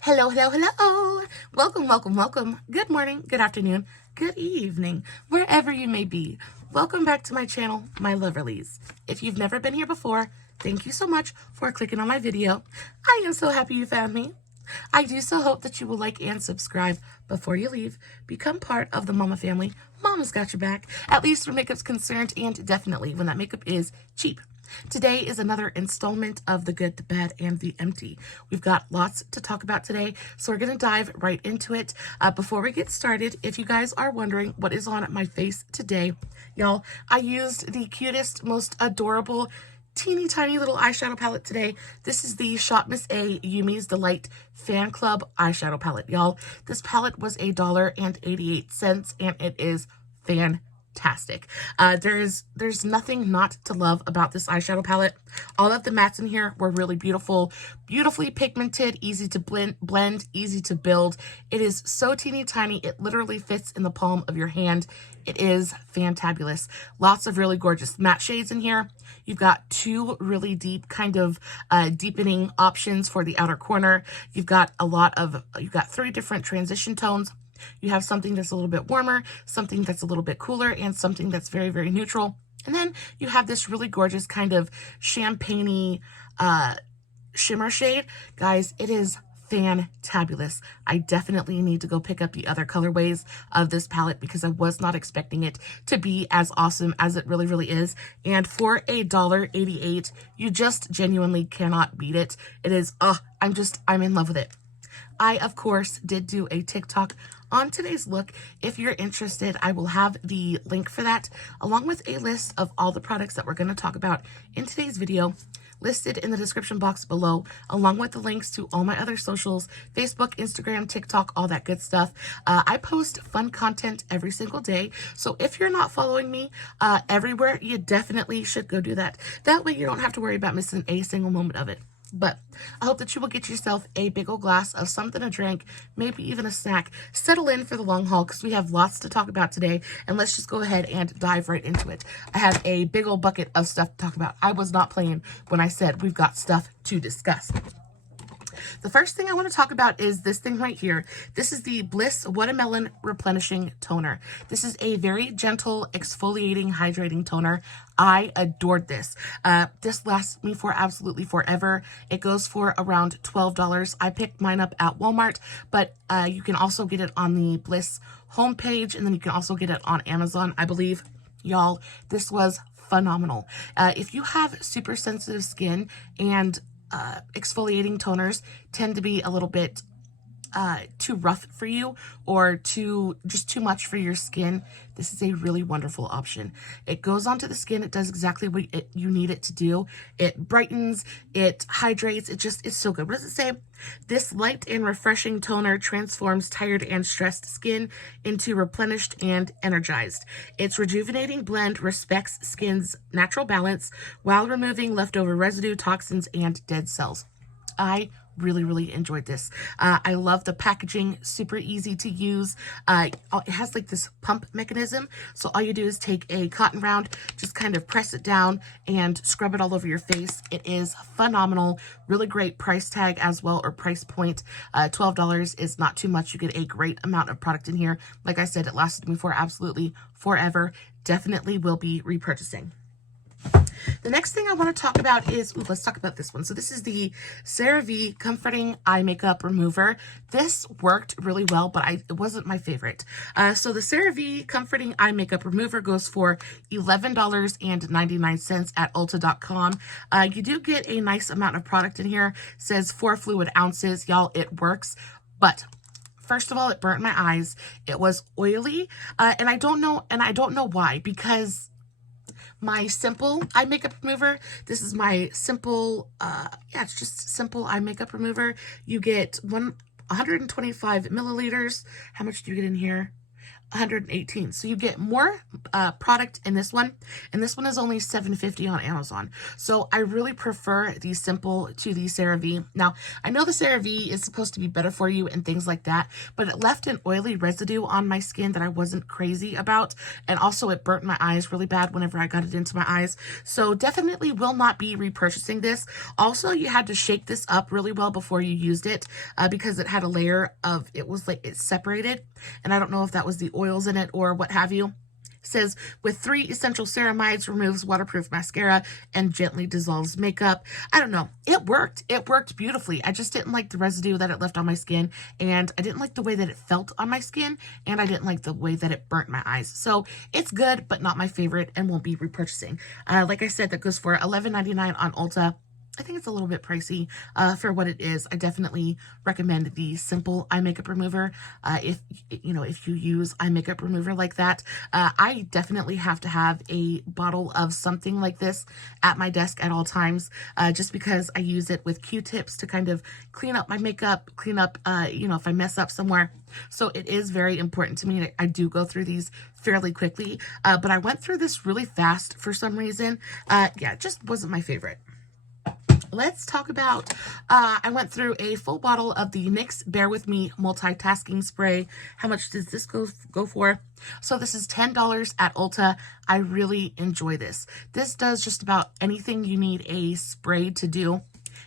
Hello, hello, hello. Welcome, welcome, welcome. Good morning, good afternoon, good evening, wherever you may be. Welcome back to my channel, my Loverlies. If you've never been here before, thank you so much for clicking on my video. I am so happy you found me. I do so hope that you will like and subscribe before you leave. Become part of the Mama family. Mama's got your back, at least where makeup's concerned, and definitely when that makeup is cheap. Today is another installment of the good, the bad, and the empty. We've got lots to talk about today, so we're going to dive right into it. Before we get started, if you guys are wondering what is on my face today, y'all, I used the cutest, most adorable, teeny tiny little eyeshadow palette today. This is the Shop Miss A Yumi's Delight Fan Club eyeshadow palette, y'all. This palette was $1.88, and it is fantastic. There's nothing not to love about this eyeshadow palette. All of the mattes in here were really beautiful, beautifully pigmented, easy to blend, easy to build. It is so teeny tiny, it literally fits in the palm of your hand. It is fantabulous. Lots of really gorgeous matte shades in here. You've got two really deep kind of deepening options for the outer corner. You've got three different transition tones. You have something that's a little bit warmer, something that's a little bit cooler, and something that's very, very neutral. And then you have this really gorgeous kind of champagne-y shimmer shade. Guys, it is fantabulous. I definitely need to go pick up the other colorways of this palette because I was not expecting it to be as awesome as it really, really is. And for $1.88, you just genuinely cannot beat it. It is, I'm in love with it. I, of course, did do a TikTok on today's look. If you're interested, I will have the link for that, along with a list of all the products that we're going to talk about in today's video, listed in the description box below, along with the links to all my other socials, Facebook, Instagram, TikTok, all that good stuff. I post fun content every single day, so if you're not following me everywhere, you definitely should go do that. That way you don't have to worry about missing a single moment of it. But I hope that you will get yourself a big old glass of something to drink, maybe even a snack. Settle in for the long haul because we have lots to talk about today. And let's just go ahead and dive right into it. I have a big old bucket of stuff to talk about. I was not playing when I said we've got stuff to discuss. The first thing I want to talk about is this thing right here. This is the Bliss Watermelon Replenishing Toner. This is a very gentle, exfoliating, hydrating toner. I adored this. This lasts me for absolutely forever. It goes for around $12. I picked mine up at Walmart, but you can also get it on the Bliss homepage, and then you can also get it on Amazon, I believe. Y'all, this was phenomenal. If you have super sensitive skin and exfoliating toners tend to be a little bit too rough for you or too much for your skin, this is a really wonderful option. It goes onto the skin. It does exactly what you need it to do. It brightens, it hydrates, it's so good. What does it say? This light and refreshing toner transforms tired and stressed skin into replenished and energized. Its rejuvenating blend respects skin's natural balance while removing leftover residue, toxins, and dead cells. I really enjoyed this. I love the packaging, super easy to use. It has like this pump mechanism, so all you do is take a cotton round, just kind of press it down and scrub it all over your face. It is phenomenal. Really great price tag as well, or price point. $12 is not too much. You get a great amount of product in here. Like I said, it lasted me for absolutely forever. Definitely will be repurchasing. The next thing I want to talk about is, let's talk about this one. So this is the Cerave Comforting Eye Makeup Remover. This worked really well, but it wasn't my favorite. So the Cerave Comforting Eye Makeup Remover goes for $11.99 at Ulta.com. You do get a nice amount of product in here. It says 4 fluid ounces. Y'all, it works, but first of all, it burnt my eyes. It was oily, and I don't know why, because my simple eye makeup remover, this is my simple, it's just simple eye makeup remover. You get 125 milliliters. How much do you get in here? 118. So you get more product in this one, and this one is only $7.50 on Amazon. So I really prefer the Simple to the Cerave. Now, I know the Cerave is supposed to be better for you and things like that, but it left an oily residue on my skin that I wasn't crazy about, and also it burnt my eyes really bad whenever I got it into my eyes. So definitely will not be repurchasing this. Also, you had to shake this up really well before you used it because it had a layer of, it was like, it separated, and I don't know if that was the oils in it or what have you. It says, with 3 essential ceramides, removes waterproof mascara and gently dissolves makeup. I don't know. It worked. It worked beautifully. I just didn't like the residue that it left on my skin, and I didn't like the way that it felt on my skin, and I didn't like the way that it burnt my eyes. So it's good, but not my favorite, and won't be repurchasing. Like I said, that goes for $11.99 on Ulta. I think it's a little bit pricey for what it is. I definitely recommend the Simple eye makeup remover. If you use eye makeup remover like that, I definitely have to have a bottle of something like this at my desk at all times, just because I use it with Q-tips to kind of clean up my makeup, clean up, if I mess up somewhere. So it is very important to me. I do go through these fairly quickly, but I went through this really fast for some reason. Yeah, it just wasn't my favorite. Let's talk about, I went through a full bottle of the NYX Bear With Me multitasking spray. How much does this go for? So this is $10 at Ulta. I really enjoy this. This does just about anything you need a spray to do.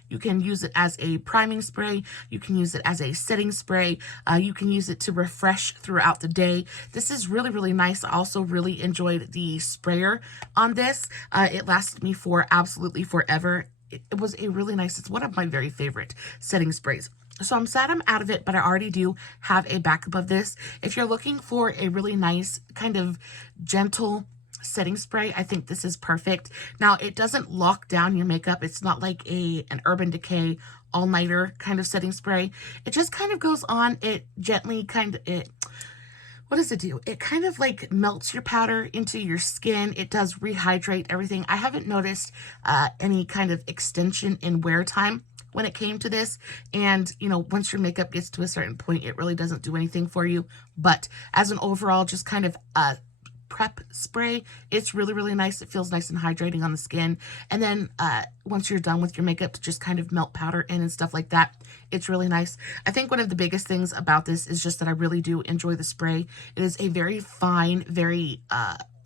You can use it as a priming spray. You can use it as a setting spray. You can use it to refresh throughout the day. This is really, really nice. I also really enjoyed the sprayer on this. It lasted me for absolutely forever. It was a really nice, it's one of my very favorite setting sprays. So I'm sad I'm out of it, but I already do have a backup of this. If you're looking for a really nice kind of gentle setting spray, I think this is perfect. Now, it doesn't lock down your makeup. It's not like an Urban Decay all-nighter kind of setting spray. It just kind of goes on. It gently what does it do? It kind of like melts your powder into your skin. It does rehydrate everything. I haven't noticed any kind of extension in wear time when it came to this. And, once your makeup gets to a certain point, it really doesn't do anything for you. But as an overall, just kind of prep spray, it's really, really nice. It feels nice and hydrating on the skin. And then once you're done with your makeup, to just kind of melt powder in and stuff like that, it's really nice. I think one of the biggest things about this is just that I really do enjoy the spray. It is a very fine, very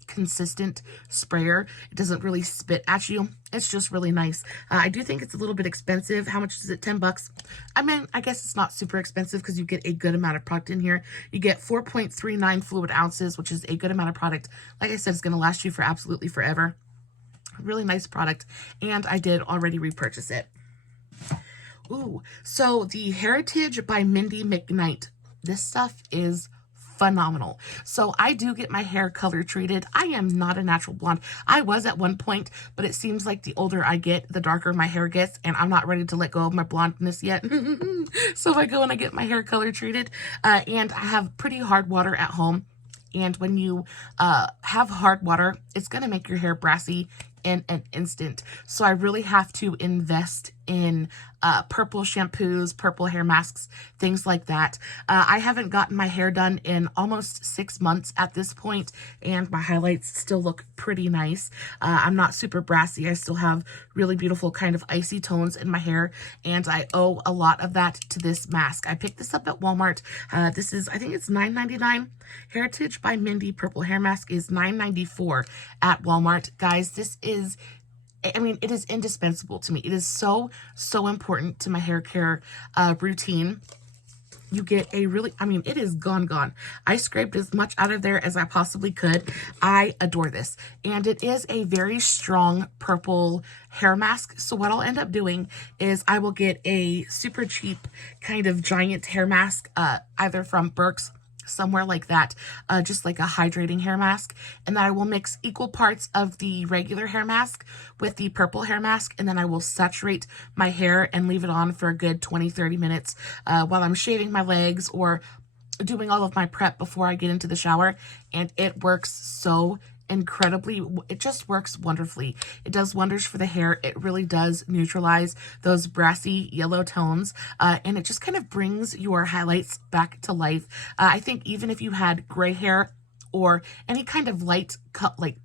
consistent sprayer. It doesn't really spit at you. It's just really nice. I do think it's a little bit expensive. How much is it? 10 bucks. I mean, I guess it's not super expensive because you get a good amount of product in here. You get 4.39 fluid ounces, which is a good amount of product. Like I said, it's going to last you for absolutely forever. Really nice product, and I did already repurchase it. Ooh, so the Hairatage by Mindy McKnight. This stuff is phenomenal. So I do get my hair color treated. I am not a natural blonde. I was at one point, but it seems like the older I get, the darker my hair gets, and I'm not ready to let go of my blondness yet. So I go and I get my hair color treated, and I have pretty hard water at home. And when you have hard water, it's going to make your hair brassy in an instant. So I really have to invest in purple shampoos, purple hair masks, things like that. I haven't gotten my hair done in almost 6 months at this point, and my highlights still look pretty nice. I'm not super brassy. I still have really beautiful kind of icy tones in my hair, and I owe a lot of that to this mask. I picked this up at Walmart. This is, I think it's $9.99. Hairatage by Mindy Purple Hair Mask is $9.94 at Walmart. Guys, this is, I mean, it is indispensable to me. It is so, so important to my hair care routine. You get a really, I mean, it is gone. I scraped as much out of there as I possibly could. I adore this. And it is a very strong purple hair mask. So what I'll end up doing is I will get a super cheap kind of giant hair mask, either from Burke's, somewhere like that, just like a hydrating hair mask, and then I will mix equal parts of the regular hair mask with the purple hair mask, and then I will saturate my hair and leave it on for a good 20-30 minutes while I'm shaving my legs or doing all of my prep before I get into the shower, and it works so incredibly, it just works wonderfully. It does wonders for the hair. It really does neutralize those brassy yellow tones, and it just kind of brings your highlights back to life. I think even if you had gray hair or any kind of light cut, like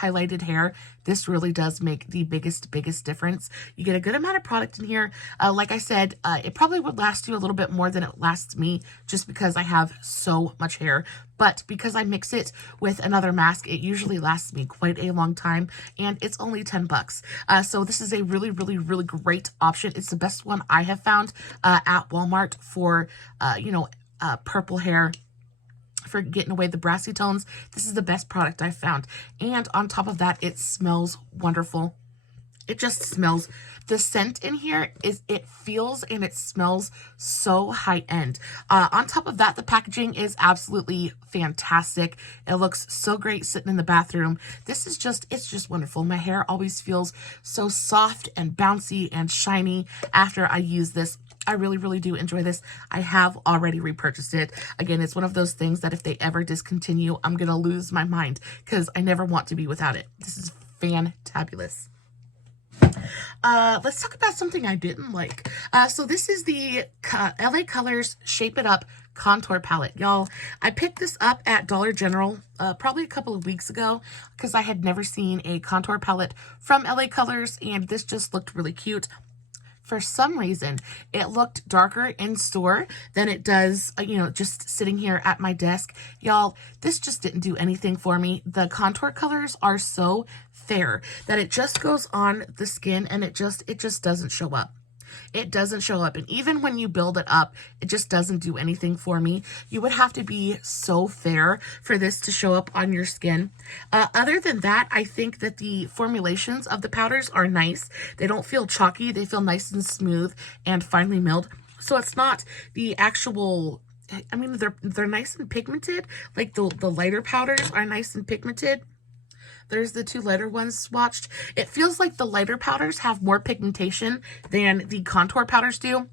highlighted hair, this really does make the biggest difference. You get a good amount of product in here. Like I said, it probably would last you a little bit more than it lasts me, just because I have so much hair. But because I mix it with another mask, it usually lasts me quite a long time, and it's only 10 bucks. So this is a really great option. It's the best one I have found at Walmart for purple hair, for getting away the brassy tones. This is the best product I've found. And on top of that, it smells wonderful. It just smells, the scent in here it feels and it smells so high end. On top of that, the packaging is absolutely fantastic. It looks so great sitting in the bathroom. This is just, it's just wonderful. My hair always feels so soft and bouncy and shiny after I use this. I really do enjoy this. I have already repurchased it. Again, it's one of those things that if they ever discontinue, I'm going to lose my mind because I never want to be without it. This is fantabulous. Let's talk about something I didn't like. So this is the LA Colors Shape It Up Contour Palette. Y'all, I picked this up at Dollar General probably a couple of weeks ago because I had never seen a contour palette from LA Colors, and this just looked really cute. For some reason, it looked darker in store than it does, just sitting here at my desk. Y'all, this just didn't do anything for me. The contour colors are so fair that it just goes on the skin and it just doesn't show up. It doesn't show up. And even when you build it up, it just doesn't do anything for me. You would have to be so fair for this to show up on your skin. Other than that, I think that the formulations of the powders are nice. They don't feel chalky. They feel nice and smooth and finely milled. So it's not the actual, I mean, they're nice and pigmented. Like the lighter powders are nice and pigmented. There's the two lighter ones swatched. It feels like the lighter powders have more pigmentation than the contour powders do.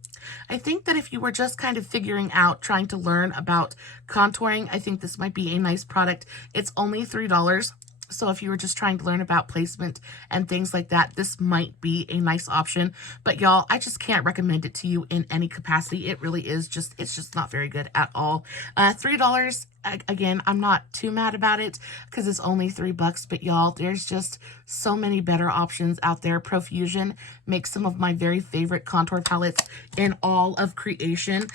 I think that if you were just kind of figuring out, trying to learn about contouring, I think this might be a nice product. It's only $3. So if you were just trying to learn about placement and things like that, this might be a nice option. But y'all, I just can't recommend it to you in any capacity. It really is just, it's just not very good at all. $3, again, I'm not too mad about it because it's only $3, but y'all, there's just so many better options out there. Profusion makes some of my very favorite contour palettes in all of creation.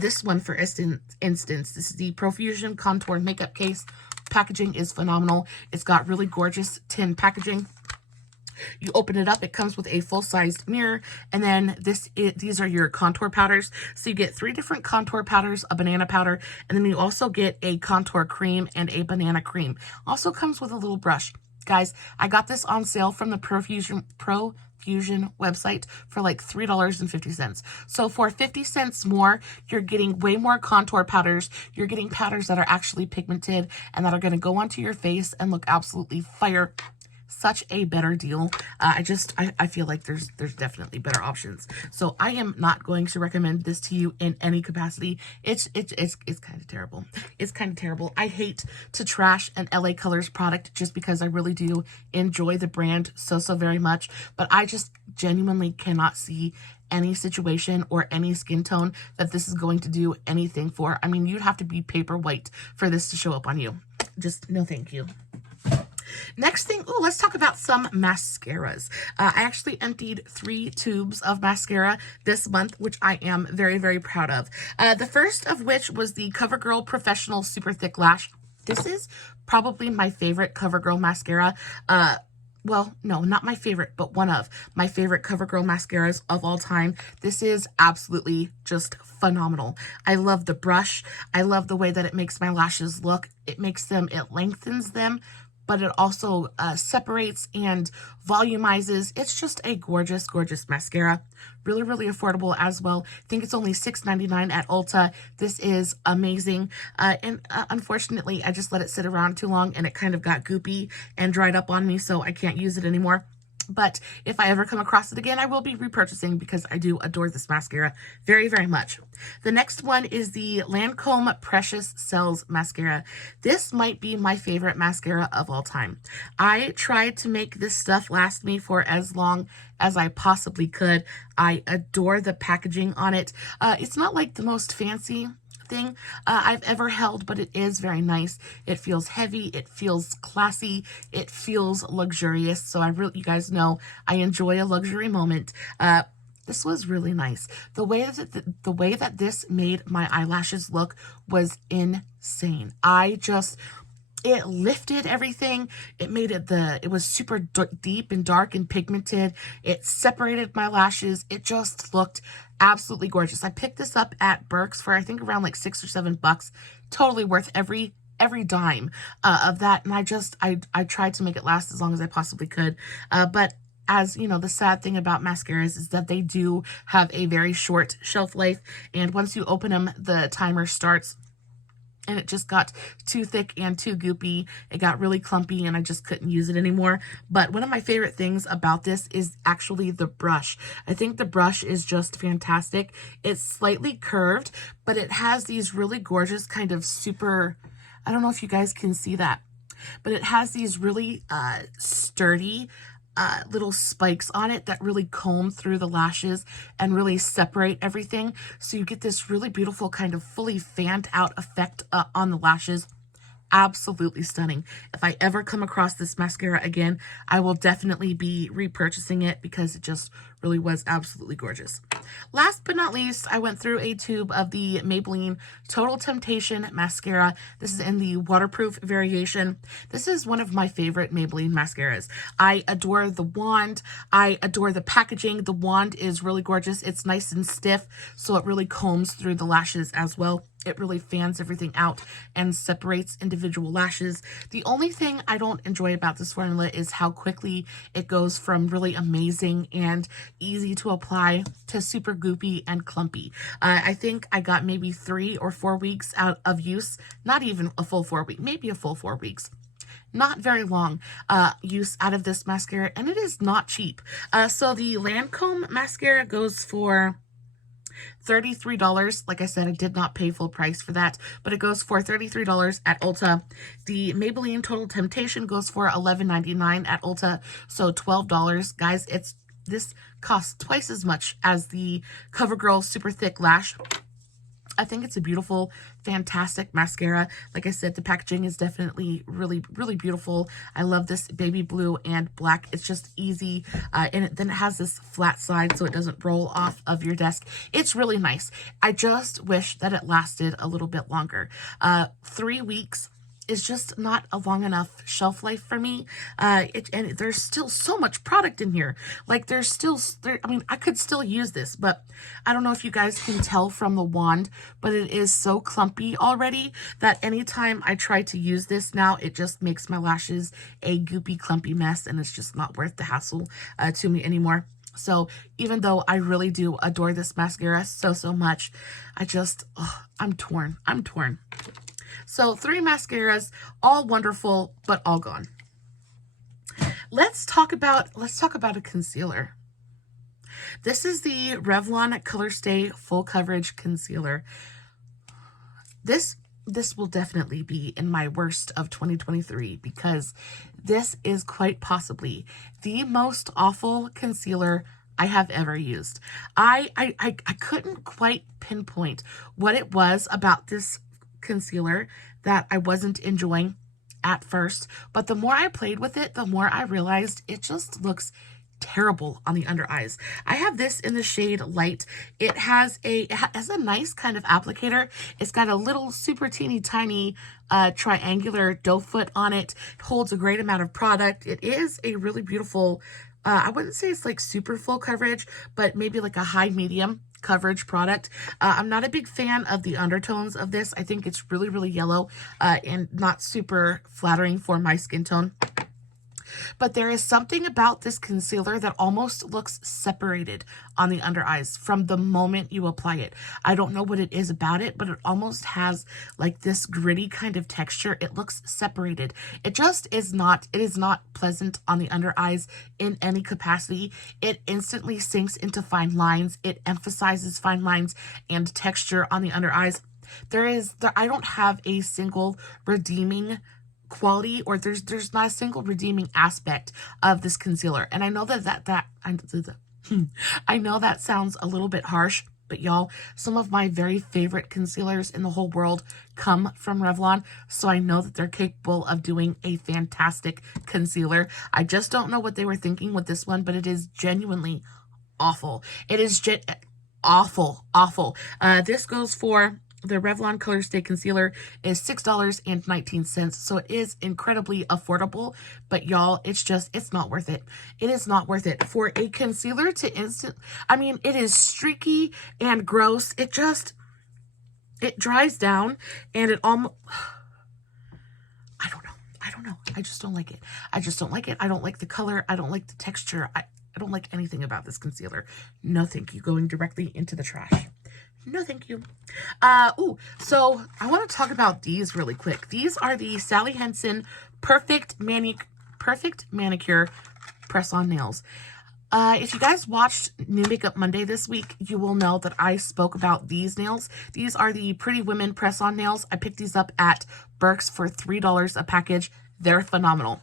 This one, for instance, this is the Profusion Contour Makeup Case. Packaging is phenomenal. It's got really gorgeous tin packaging. You open it up, it comes with a full-sized mirror, and then these are your contour powders. So you get 3 different contour powders, a banana powder, and then you also get a contour cream and a banana cream. Also comes with a little brush. Guys, I got this on sale from the Profusion website for like $3.50. So for 50 cents more, you're getting way more contour powders. You're getting powders that are actually pigmented and that are going to go onto your face and look absolutely fire. Such a better deal. I feel like there's definitely better options. So I am not going to recommend this to you in any capacity. It's kind of terrible. It's kind of terrible. I hate to trash an LA Colors product just because I really do enjoy the brand so very much, but I just genuinely cannot see any situation or any skin tone that this is going to do anything for. I mean, you'd have to be paper white for this to show up on you. Just no thank you. Next thing, let's talk about some mascaras. I actually emptied 3 tubes of mascara this month, which I am very proud of. The first of which was the Covergirl Professional Super Thick Lash. This is probably my favorite Covergirl mascara. Well, no, not my favorite, but one of my favorite Covergirl mascaras of all time. This is absolutely just phenomenal. I love the brush. I love the way that it makes my lashes look. It lengthens them, but it also separates and volumizes. It's just a gorgeous mascara. Really affordable as well. I think it's only $6.99 at Ulta. This is amazing. Unfortunately, I just let it sit around too long and it kind of got goopy and dried up on me, so I can't use it anymore. But if I ever come across it again, I will be repurchasing because I do adore this mascara very, very much. The next one is the Lancôme Precious Cells Mascara. This might be my favorite mascara of all time. I tried to make this stuff last me for as long as I possibly could. I adore the packaging on it. It's not like the most fancy thing I've ever held, but it is very nice. It feels heavy, it feels classy, it feels luxurious. So you guys know I enjoy a luxury moment. This was really nice. The way that this made my eyelashes look was insane. It lifted everything. It made it was super deep and dark and pigmented. It separated my lashes. It just looked absolutely gorgeous. I picked this up at Burke's for I think around like $6 or $7. Totally worth every dime of that. And I tried to make it last as long as I possibly could. But as you know, the sad thing about mascaras is that they do have a very short shelf life. And once you open them, the timer starts. And it just got too thick and too goopy. It got really clumpy and I just couldn't use it anymore. But one of my favorite things about this is actually the brush. I think the brush is just fantastic. It's slightly curved, but it has these really gorgeous kind of super, I don't know if you guys can see that, but it has these really sturdy little spikes on it that really comb through the lashes and really separate everything. So you get this really beautiful kind of fully fanned out effect on the lashes. Absolutely stunning. If I ever come across this mascara again, I will definitely be repurchasing it because it just really was absolutely gorgeous. Last but not least, I went through a tube of the Maybelline Total Temptation mascara. This is in the waterproof variation. This is one of my favorite Maybelline mascaras. I adore the wand. I adore the packaging. The wand is really gorgeous. It's nice and stiff, so it really combs through the lashes as well. It really fans everything out and separates individual lashes. The only thing I don't enjoy about this formula is how quickly it goes from really amazing and easy to apply to super goopy and clumpy. I think I got maybe 3 or 4 weeks out of use, not even a full 4 weeks, maybe a full 4 weeks. Not very long use out of this mascara, and it is not cheap. So the Lancôme mascara goes for $33. Like I said, I did not pay full price for that, but it goes for $33 at Ulta. The Maybelline Total Temptation goes for $11.99 at Ulta, so $12. Guys, this costs twice as much as the Covergirl Super Thick Lash. I think it's a beautiful, fantastic mascara. Like I said, the packaging is definitely really, really beautiful. I love this baby blue and black. It's just easy. And then it has this flat side so it doesn't roll off of your desk. It's really nice. I just wish that it lasted a little bit longer. 3 weeks is just not a long enough shelf life for me. And there's still so much product in here. Like I mean, I could still use this, but I don't know if you guys can tell from the wand, but it is so clumpy already that anytime I try to use this now, it just makes my lashes a goopy, clumpy mess, and it's just not worth the hassle to me anymore. So even though I really do adore this mascara so much, I'm torn. So 3 mascaras, all wonderful, but all gone. Let's talk about a concealer. This is the Revlon ColorStay Full Coverage Concealer. This will definitely be in my worst of 2023 because this is quite possibly the most awful concealer I have ever used. I couldn't quite pinpoint what it was about this concealer that I wasn't enjoying at first, but the more I played with it, the more I realized it just looks terrible on the under eyes. I have this in the shade Light. It has a nice kind of applicator. It's got a little super teeny tiny triangular doe foot on it. It holds a great amount of product. It is a really beautiful, I wouldn't say it's like super full coverage, but maybe like a high medium coverage product. I'm not a big fan of the undertones of this. I think it's really, really yellow and not super flattering for my skin tone. but there is something about this concealer that almost looks separated on the under eyes from the moment you apply it. I don't know what it is about it, but it almost has like this gritty kind of texture. It looks separated. It just is not, it is not pleasant on the under eyes in any capacity. It instantly sinks into fine lines. It emphasizes fine lines and texture on the under eyes. I don't have a single redeeming quality, or there's not a single redeeming aspect of this concealer. And I know I know that sounds a little bit harsh, but y'all, some of my very favorite concealers in the whole world come from Revlon, so I know that they're capable of doing a fantastic concealer. I just don't know what they were thinking with this one, but it is genuinely awful. It is awful. This goes for the Revlon ColorStay concealer is $6.19, so it is incredibly affordable, but y'all, it's not worth it. It is not worth it. For a concealer to I mean, it is streaky and gross. It dries down, and it almost, I don't know. I just don't like it. I don't like the color. I don't like the texture. I don't like anything about this concealer. No, thank you. Going directly into the trash. No, thank you. So I want to talk about these really quick. These are the Sally Hansen Perfect Manicure Press-On Nails. If you guys watched New Makeup Monday this week, you will know that I spoke about these nails. These are the Pretty Women Press-On Nails. I picked these up at Burke's for $3 a package. They're phenomenal.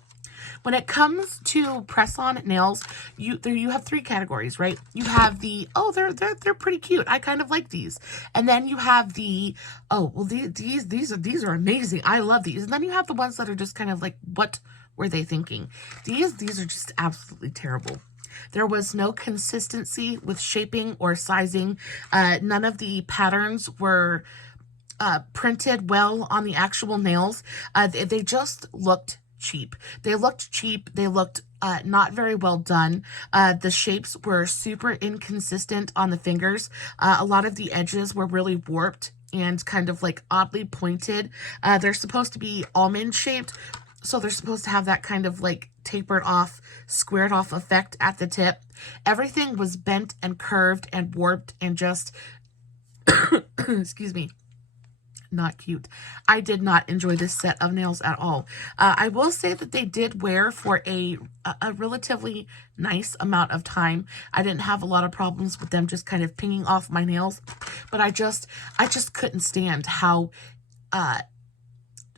When it comes to press-on nails, you have three categories, right? You have the, oh, they're pretty cute. I kind of like these. And then you have the, oh, well, these are amazing. I love these. And then you have the ones that are just kind of like, what were they thinking? These are just absolutely terrible. There was no consistency with shaping or sizing. None of the patterns were printed well on the actual nails. They just looked cheap. They looked cheap. They looked not very well done. The shapes were super inconsistent on the fingers. A lot of the edges were really warped and kind of like oddly pointed. They're supposed to be almond shaped, so they're supposed to have that kind of like tapered off, squared off effect at the tip. Everything was bent and curved and warped and just excuse me, not cute. I did not enjoy this set of nails at all. I will say that they did wear for a relatively nice amount of time. I didn't have a lot of problems with them just kind of pinging off my nails, but I just couldn't stand how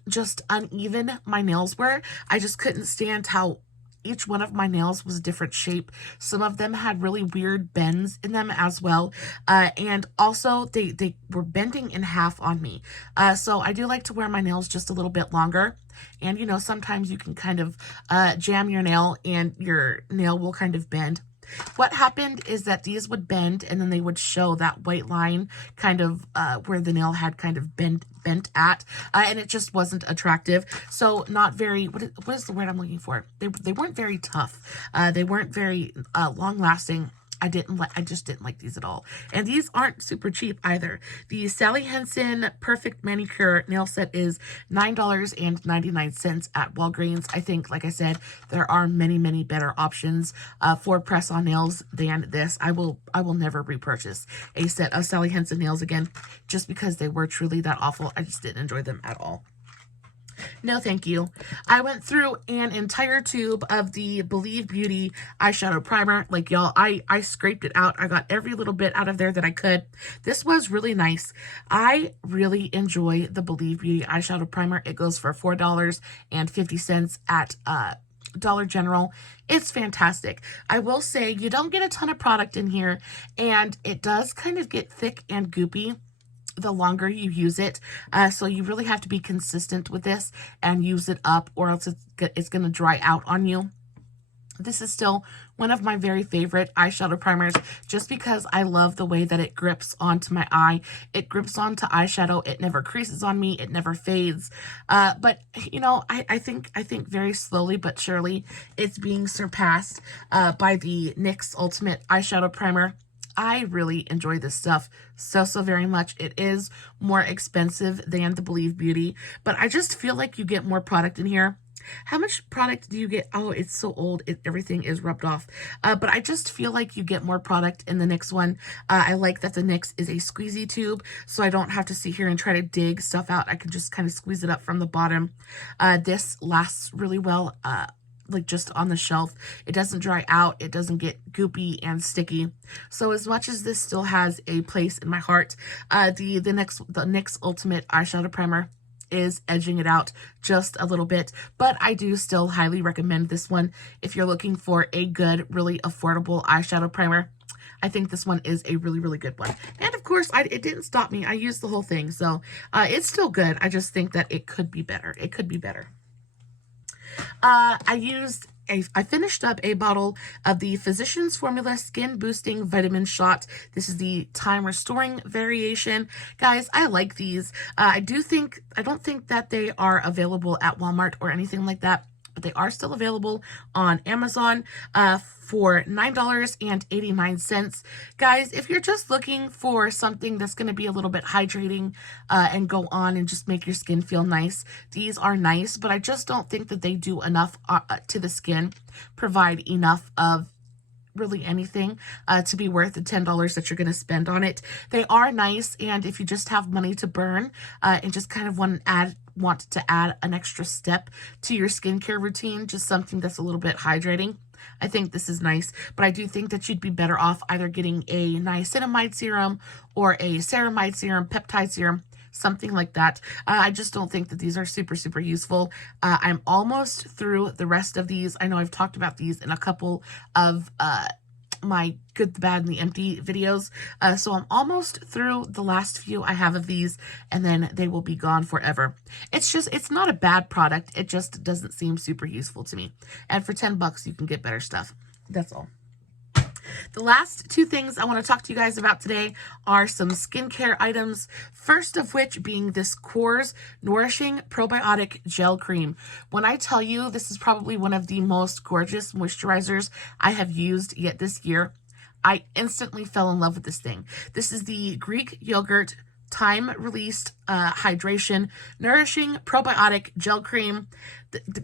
just uneven my nails were. I just couldn't stand how each one of my nails was a different shape. Some of them had really weird bends in them as well. And also they were bending in half on me. So I do like to wear my nails just a little bit longer. And, you know, sometimes you can kind of jam your nail and your nail will kind of bend. What happened is that these would bend and then they would show that white line kind of where the nail had kind of bent at, and it just wasn't attractive. So not very, what is the word I'm looking for? They weren't very tough. They weren't very long lasting. I just didn't like these at all. And these aren't super cheap either. The Sally Hansen Perfect Manicure nail set is $9.99 at Walgreens. I think, like I said, there are many, many better options for press-on nails than this. I will never repurchase a set of Sally Hansen nails again, just because they were truly that awful. I just didn't enjoy them at all. No, thank you. I went through an entire tube of the Believe Beauty eyeshadow primer. Like, y'all, I scraped it out. I got every little bit out of there that I could. This was really nice. I really enjoy the Believe Beauty eyeshadow primer. It goes for $4.50 at Dollar General. It's fantastic. I will say you don't get a ton of product in here, and it does kind of get thick and goopy the longer you use it. So you really have to be consistent with this and use it up, or else it's going to dry out on you. This is still one of my very favorite eyeshadow primers, just because I love the way that it grips onto my eye. It grips onto eyeshadow. It never creases on me. It never fades. But you know, I think very slowly but surely it's being surpassed by the NYX Ultimate Eyeshadow Primer. I really enjoy this stuff so very much. It is more expensive than the Believe Beauty, but I just feel like you get more product in here. How much product do you get? Oh, it's so old. Everything is rubbed off. But I just feel like you get more product in the NYX one. I like that the NYX is a squeezy tube, so I don't have to sit here and try to dig stuff out. I can just kind of squeeze it up from the bottom. This lasts really well. Like just on the shelf. It doesn't dry out. It doesn't get goopy and sticky. So as much as this still has a place in my heart, the NYX Ultimate Eyeshadow Primer is edging it out just a little bit, but I do still highly recommend this one if you're looking for a good, really affordable eyeshadow primer. I think this one is a really, really good one. And of course, it didn't stop me. I used the whole thing, so it's still good. I just think that it could be better. It could be better. I finished up a bottle of the Physicians Formula Skin Boosting Vitamin Shot. This is the Time Restoring variation. Guys, I like these. I don't think that they are available at Walmart or anything like that, but they are still available on Amazon for $9.89. Guys, if you're just looking for something that's going to be a little bit hydrating and go on and just make your skin feel nice, these are nice, but I just don't think that they do enough to the skin, provide enough of really anything to be worth the $10 that you're going to spend on it. They are nice, and if you just have money to burn and just kind of want to add an extra step to your skincare routine, just something that's a little bit hydrating, I think this is nice. But I do think that you'd be better off either getting a niacinamide serum or a ceramide serum, peptide serum, something like that. I just don't think that these are super, super useful. I'm almost through the rest of these. I know I've talked about these in a couple of my good, the bad, and the empty videos. So I'm almost through the last few I have of these, and then they will be gone forever. It's not a bad product. It just doesn't seem super useful to me. And for 10 bucks, you can get better stuff. That's all. The last two things I want to talk to you guys about today are some skincare items. First of which being this Korres Nourishing Probiotic Gel Cream. When I tell you this is probably one of the most gorgeous moisturizers I have used yet this year, I instantly fell in love with this thing. This is the Greek yogurt time-released hydration nourishing probiotic gel cream.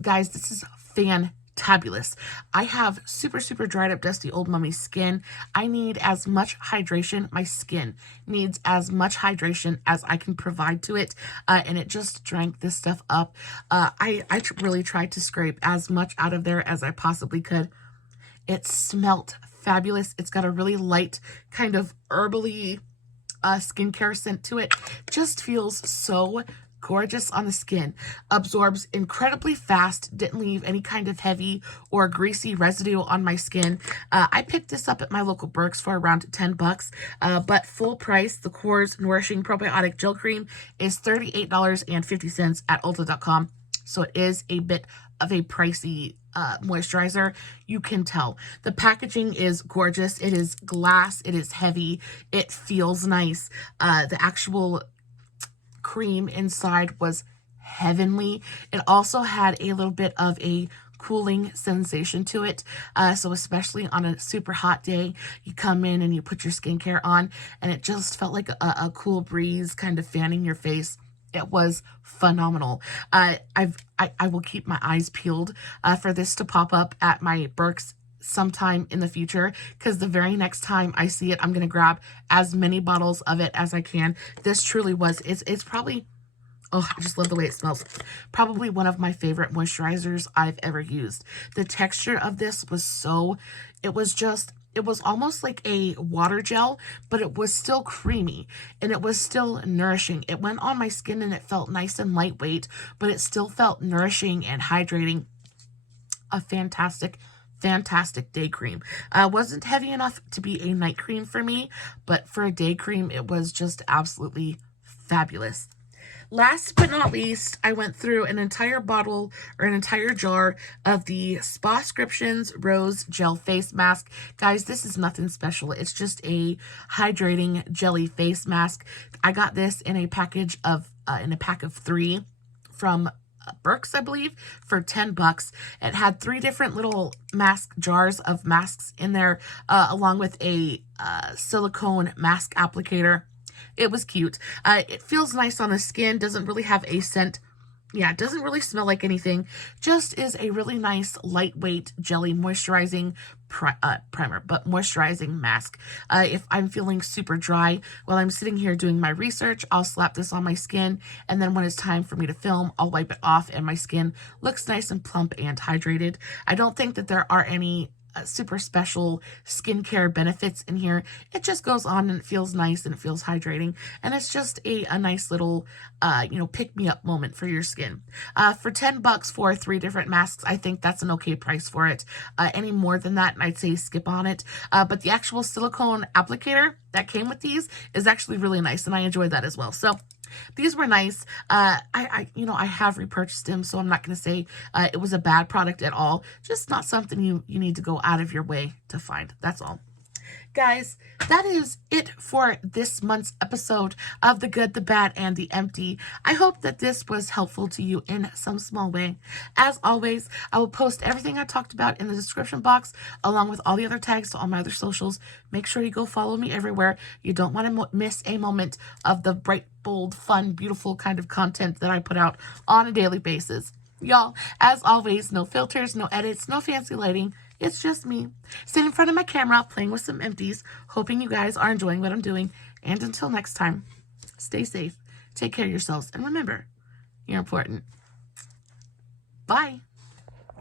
Guys, this is fantabulous. I have super, super dried up, dusty old mummy skin. I need as much hydration. My skin needs as much hydration as I can provide to it. And it just drank this stuff up. I really tried to scrape as much out of there as I possibly could. It smelt fabulous. It's got a really light kind of herbally skincare scent to it. Just feels so gorgeous on the skin. Absorbs incredibly fast. Didn't leave any kind of heavy or greasy residue on my skin. I picked this up at my local Burke's for around 10 bucks. But full price, the Korres Nourishing Probiotic Gel Cream is $38.50 at Ulta.com. So it is a bit of a pricey moisturizer. You can tell. The packaging is gorgeous. It is glass. It is heavy. It feels nice. The actual cream inside was heavenly. It also had a little bit of a cooling sensation to it. So especially on a super hot day, you come in and you put your skincare on and it just felt like a cool breeze kind of fanning your face. It was phenomenal. I will keep my eyes peeled for this to pop up at my Burke's sometime in the future, because the very next time I see it, I'm going to grab as many bottles of it as I can. This truly was, it's probably, oh, I just love the way it smells. Probably one of my favorite moisturizers I've ever used. The texture of this was so, it was almost like a water gel, but it was still creamy and it was still nourishing. It went on my skin and it felt nice and lightweight, but it still felt nourishing and hydrating. A fantastic day cream. Wasn't heavy enough to be a night cream for me, but for a day cream, it was just absolutely fabulous. Last but not least, I went through an entire bottle or an entire jar of the Spascriptions Rose Gel Face Mask. Guys, this is nothing special. It's just a hydrating jelly face mask. I got this in a package of, in a pack of 3 from Burke's, I believe, for 10 bucks. It had 3 different little mask jars of masks in there, along with a silicone mask applicator. It was cute. It feels nice on the skin. Doesn't really have a scent. Yeah, it doesn't really smell like anything. Just is a really nice, lightweight, jelly moisturizing primer, but moisturizing mask. If I'm feeling super dry while I'm sitting here doing my research, I'll slap this on my skin, and then when it's time for me to film, I'll wipe it off, and my skin looks nice and plump and hydrated. I don't think that there are any super special skincare benefits in here. It just goes on and it feels nice and it feels hydrating, and it's just a nice little pick me up moment for your skin. For $10 for 3 different masks, I think that's an okay price for it. Any more than that, I'd say skip on it. But the actual silicone applicator that came with these is actually really nice, and I enjoyed that as well. So these were nice. I have repurchased them, so I'm not going to say it was a bad product at all. Just not something you need to go out of your way to find. That's all. Guys, that is it for this month's episode of The Good, the Bad, and the Empty. I hope that this was helpful to you in some small way. As always, I will post everything I talked about in the description box, along with all the other tags to all my other socials. Make sure you go follow me everywhere. You don't want to miss a moment of the bright, bold, fun, beautiful kind of content that I put out on a daily basis. Y'all, as always, no filters, no edits, no fancy lighting. It's just me, sitting in front of my camera, playing with some empties, hoping you guys are enjoying what I'm doing. And until next time, stay safe, take care of yourselves, and remember, you're important. Bye.